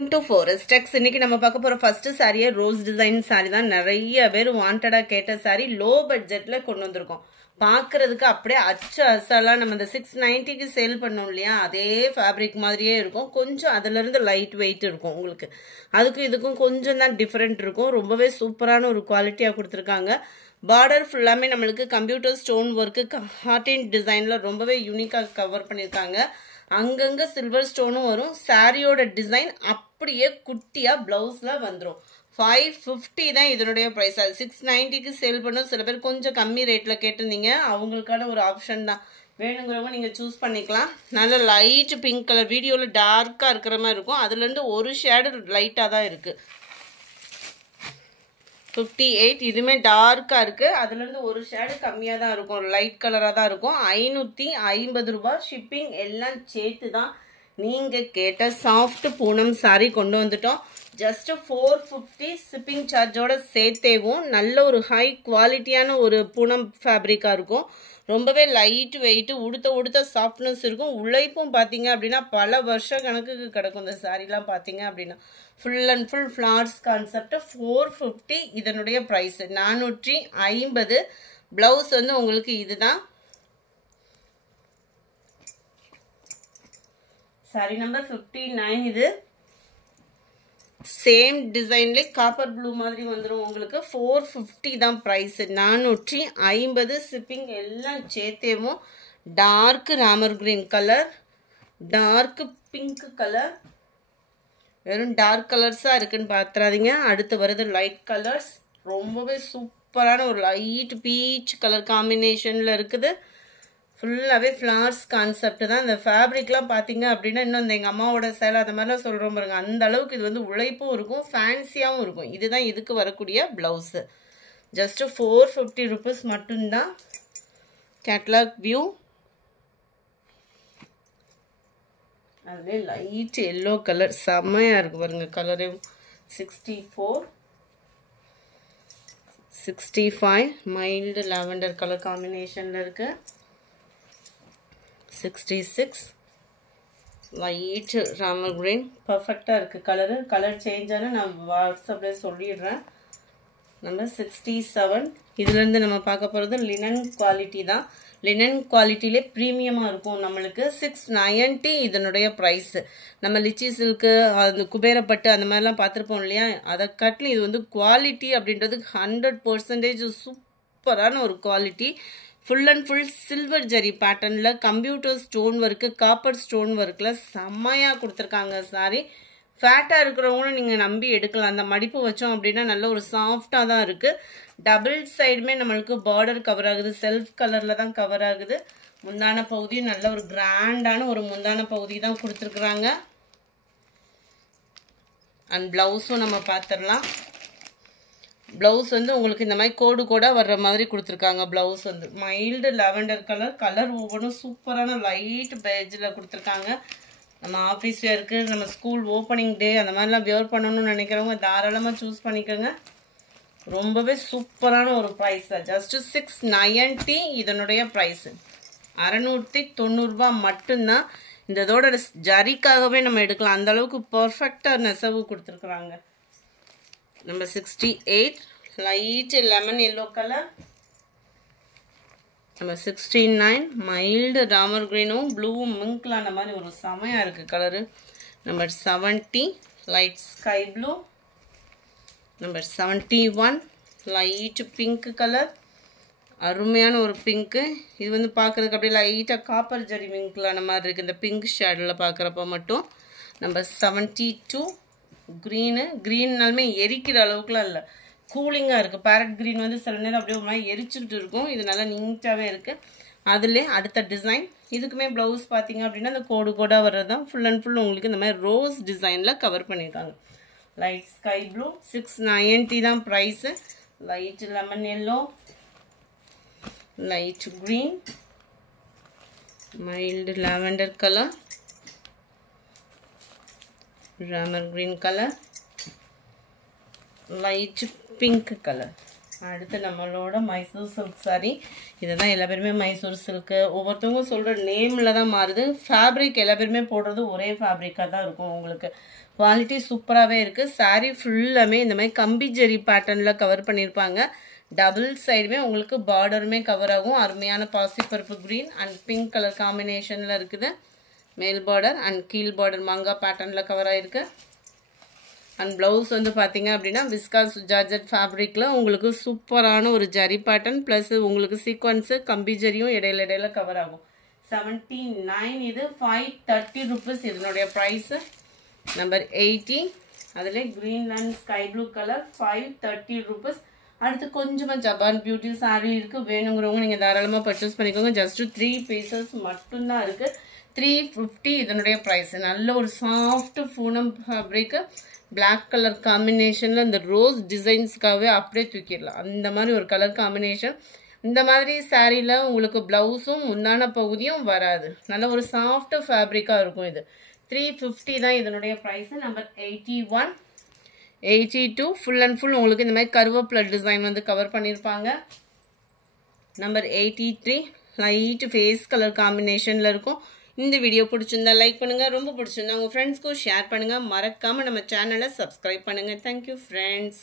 to forest text இன்னைக்கு நம்ம பார்க்க போற ஃபர்ஸ்ட் சாரியே ரோஸ் டிசைன் சாரி தான். நிறைய பேர் வாண்டடா கேட்ட சாரி லோ பட்ஜெட்ல கொண்டு வந்திருக்கோம். பார்க்கிறதுக்கு அப்படியே அச்சு அசலா நம்ம இந்த 690க்கு சேல் பண்ணோம் இல்லையா, அதே ஃபேப்ரிக் மாதிரியே இருக்கும். கொஞ்சம் அதுல இருந்து லைட் வெயிட் இருக்கும். உங்களுக்கு அதுக்கும் இதுக்கும் கொஞ்சம் தான் டிஃபரெண்ட் இருக்கும். ரொம்பவே சூப்பரான ஒரு குவாலிட்டியா கொடுத்துருக்காங்க. பார்டர் ஃபுல்லாமே நம்மளுக்கு கம்ப்யூட்டர் ஸ்டோன் ஒர்க்கு ஹார்டின் டிசைன்ல ரொம்பவே யூனிக்கா கவர் பண்ணியிருக்காங்க. அங்கங்க சில்வர் ஸ்டோனும் வரும். சாரியோட டிசைன் அப்படியே குட்டியா பிளவுஸ்ல வந்துடும். 550 தான் இதனுடைய பிரைஸ். 690க்கு சேல் பண்ணும். சில பேர் கொஞ்சம் கம்மி ரேட்ல கேட்டிருந்தீங்க, அவங்களுக்கான ஒரு ஆப்ஷன் தான். வேணுங்கிறவங்க நீங்க சூஸ் பண்ணிக்கலாம். நல்ல லைட் பிங்க் கலர், வீடியோல டார்க்கா இருக்கிற மாதிரி இருக்கும். அதுல இருந்து ஒரு ஷேடு லைட்டா தான் இருக்கு. 58 இதுவுமே டார்க்கா இருக்கு. அதுல இருந்து ஒரு ஷேடு கம்மியா தான் இருக்கும், லைட் கலரா தான் இருக்கும். 550 ரூபாய். ஷிப்பிங் எல்லாம் சேர்த்து தான். நீங்க கேட்ட சாஃப்ட் பூனம் சாரி கொண்டு வந்துட்டோம். ஜஸ்ட் 450 ஷிப்பிங் சார்ஜோட சேர்த்தேவும். நல்ல ஒரு ஹை குவாலிட்டியான ஒரு பூனம் ஃபேப்ரிக்கா இருக்கும். ரொம்பவே லைட் வெயிட், உடுத்த சாஃப்ட்னஸ் இருக்கும். உழைப்பும் பார்த்தீங்க அப்படின்னா பல வருஷ கணக்குக்கு கிடக்கும். இந்த சாரீலாம் பார்த்தீங்க அப்படின்னா full and full flowers concept. 450 இதனுடைய ப்ரைஸ். 450. பிளவுஸ் வந்து உங்களுக்கு இதுதான். Sorry number 59. இது சேம் டிசைன்ல காப்பர் ப்ளூ மாதிரி வந்துடும் உங்களுக்கு. 450 தான் ப்ரைஸ். 450. ஷிப்பிங் எல்லாம் சேர்த்தேவும். Dark Ramar green colour, dark pink colour, வெறும் டார்க் கலர்ஸா இருக்குன்னு பார்த்துறாதீங்க. அடுத்து வருது லைட் கலர்ஸ். ரொம்பவே சூப்பரான ஒரு லைட் பீச் கலர் காம்பினேஷன்ல இருக்குது. ஃபுல்லாகவே ஃப்ளார்ஸ் கான்செப்ட் தான். இந்த ஃபேப்ரிக்லாம் பார்த்தீங்க அப்படின்னா இன்னும் இந்த எங்கள் அம்மாவோட சேலை அந்த மாதிரிலாம் சொல்கிறோம் பாருங்க, அந்த அளவுக்கு இது வந்து உழைப்பும் இருக்கும், ஃபேன்சியாகவும் இருக்கும். இதுதான் இதுக்கு வரக்கூடிய ப்ளவுஸு. ஜஸ்ட் 450 ருபீஸ் மட்டும்தான். Catalogue view. அதுலேயே லைட் எல்லோ கலர் செம்மையாக இருக்குது பாருங்க. கலரே 64, 65 மைல்டு லாவெண்டர் கலர் காம்பினேஷனில் இருக்குது. 66 லைட் ராமர் கிரீன். பர்ஃபெக்டாக இருக்குது கலரு. கலர் சேஞ்ச் ஆனால் நான் வாட்ஸ்அப்பில் சொல்லிடுறேன். நம்பர் 67. இதுலேருந்து நம்ம பார்க்க போகிறது லினன் குவாலிட்டி தான். லினன் குவாலிட்டிலே ப்ரீமியமாக இருக்கும் நம்மளுக்கு. 690 இதனுடைய ப்ரைஸு. நம்ம லிச்சி சில்க்கு, அந்த குபேரப்பட்டு அந்த மாதிரிலாம் பார்த்துருப்போம் இல்லையா, அதை காட்டிலும் இது வந்து குவாலிட்டி அப்படின்றதுக்கு 100% சூப்பரான ஒரு quality. Full and full silver zari பேட்டர்னில் computer stone work, copper stone ஒர்க்கில் செம்மையாக கொடுத்துருக்காங்க சாரி. ஃபேட்டாக இருக்கிறவங்களும் நீங்கள் நம்பி எடுக்கலாம். அந்த மடிப்பு வச்சோம் அப்படின்னா நல்ல ஒரு சாஃப்டாக தான் இருக்குது. டபுள் சைடுமே நம்மளுக்கு பார்டர் கவர் ஆகுது. செல்ஃப் கலரில் தான் கவர் ஆகுது. முந்தான பகுதியும் நல்ல ஒரு கிராண்டான ஒரு முந்தான பகுதி தான் கொடுத்துருக்குறாங்க. அண்ட் ப்ளவுஸும் நம்ம பார்த்துடலாம். ப்ளவுஸ் வந்து உங்களுக்கு இந்த மாதிரி கோடு கோடாக வர்ற மாதிரி கொடுத்துருக்காங்க. ப்ளவுஸ் வந்து மைல்டு லாவெண்டர் கலர். கலர் ஒவ்வொன்றும் சூப்பரான லைட் பேஜில் கொடுத்துருக்காங்க. நம்ம ஆஃபீஸ் வேருக்கு, நம்ம ஸ்கூல் ஓப்பனிங் டே அந்த மாதிரிலாம் வியர் பண்ணணும்னு நினைக்கிறவங்க தாராளமாக சூஸ் பண்ணிக்கோங்க. ரொம்பவே சூப்பரான ஒரு ப்ரைஸ் தான். ஜஸ்ட் 690 இதனுடைய ப்ரைஸு. 690 ரூபா மட்டும்தான். இந்த இதோட ஜரிக்காகவே நம்ம எடுக்கலாம். அந்த அளவுக்கு பர்ஃபெக்டாக நெசவு கொடுத்துருக்குறாங்க. Number 68 light lemon yellow colour. Number 69 mild Ramar கிரீனும் ப்ளூவும் மிங்க்லான மாதிரி ஒரு செமையாக இருக்குது colour. Number 70 light sky blue. Number 71 light pink colour. அருமையான ஒரு பிங்க்கு. இது வந்து பார்க்குறதுக்கு அப்படியே லைட்டாக காப்பர் ஜரி மிங்க்லான மாதிரி இருக்குது இந்த பிங்க் ஷேடில் பார்க்குறப்ப மட்டும். Number 72 green. க்ரீன்னாலுமே எரிக்கிற அளவுக்குலாம் இல்லை, கூலிங்காக இருக்குது. பேரட் க்ரீன் வந்து சில நேரம் அப்படியே ஒரு மாதிரி எரிச்சுக்கிட்டு இருக்கும். இது நல்லா நீட்டாகவே இருக்குது. அதுலேயே அடுத்த டிசைன். இதுக்குமே ப்ளவுஸ் பார்த்தீங்க அப்படின்னா அந்த கோடு கோடாக வர்றது தான். ஃபுல் அண்ட் ஃபுல் உங்களுக்கு இந்த மாதிரி ரோஸ் டிசைனில் கவர் பண்ணியிருக்காங்க. Light sky blue. 690 தான் price. Light lemon yellow, light green, mild lavender colour, Ramar green colour, light pink colour. அடுத்து நம்மளோட மைசூர் சில்க் சாரி. இதுதான் எல்லா பேருமே மைசூர் சில்க்கு. ஒவ்வொருத்தவங்க சொல்கிற நேமில் தான் மாறுது. ஃபேப்ரிக் எல்லா பேருமே போடுறது ஒரே ஃபேப்ரிக்காக தான் இருக்கும். உங்களுக்கு குவாலிட்டி சூப்பராகவே இருக்குது. சாரீ ஃபுல்லாமே இந்த மாதிரி கம்பி ஜெரி பேட்டர்னில் கவர் பண்ணியிருப்பாங்க. டபுள் சைடுமே உங்களுக்கு பார்டருமே கவர் ஆகும். அருமையான பாசிப்பருப்பு க்ரீன் அண்ட் பிங்க் கலர் காம்பினேஷனில் இருக்குது. மேல் பார்டர் அண்ட் கீழ் பார்டர் மாங்கா பேட்டர்னில் கவர் ஆகிருக்கு. அண்ட் ப்ளவுஸ் வந்து பார்த்தீங்க அப்படின்னா விஸ்காஸ் ஜார்ஜெட் ஃபேப்ரிக்கில் உங்களுக்கு சூப்பரான ஒரு ஜரி பேட்டர்ன் ப்ளஸ் உங்களுக்கு சீக்வன்ஸு கம்பி ஜரியும் இடையில கவர் ஆகும். 79 இது 530 rupees இதனுடைய ப்ரைஸு. நம்பர் 80 அதில் green and sky blue colour 530 rupees. அடுத்து கொஞ்சமாக ஜபான் பியூட்டி சாரீ இருக்குது. வேணுங்கிறவங்க நீங்கள் தாராளமாக பர்ச்சேஸ் பண்ணிக்கோங்க. ஜஸ்ட்டு 3 pieces மட்டும்தான் இருக்குது. 350 இதனுடைய ப்ரைஸு. நல்ல ஒரு soft Poonam fabric black colour காம்பினேஷனில் இந்த ரோஸ் டிசைன்ஸ்க்காகவே அப்படியே தூக்கிடலாம். அந்த மாதிரி ஒரு கலர் காம்பினேஷன். இந்த மாதிரி சாரியில் உங்களுக்கு ப்ளவுஸும் முன்னான பகுதியும் வராது. நல்ல ஒரு சாஃப்ட் ஃபேப்ரிக்காக இருக்கும். இது 350 தான் இதனுடைய price. Number 81 82 full and full உங்களுக்கு இந்த மாதிரி கருவேப்பிலை டிசைன் வந்து கவர் பண்ணியிருப்பாங்க. நம்பர் 83 லைட் ஃபேஸ் கலர் காம்பினேஷனில் இருக்கும். இந்த வீடியோ பிடிச்சிருந்தா லைக் பண்ணுங்கள். ரொம்ப பிடிச்சிருந்தா உங்கள் ஃப்ரெண்ட்ஸ்க்கும் ஷேர் பண்ணுங்கள். மறக்காமல் நம்ம சேனலை சப்ஸ்கிரைப் பண்ணுங்கள். Thank you friends.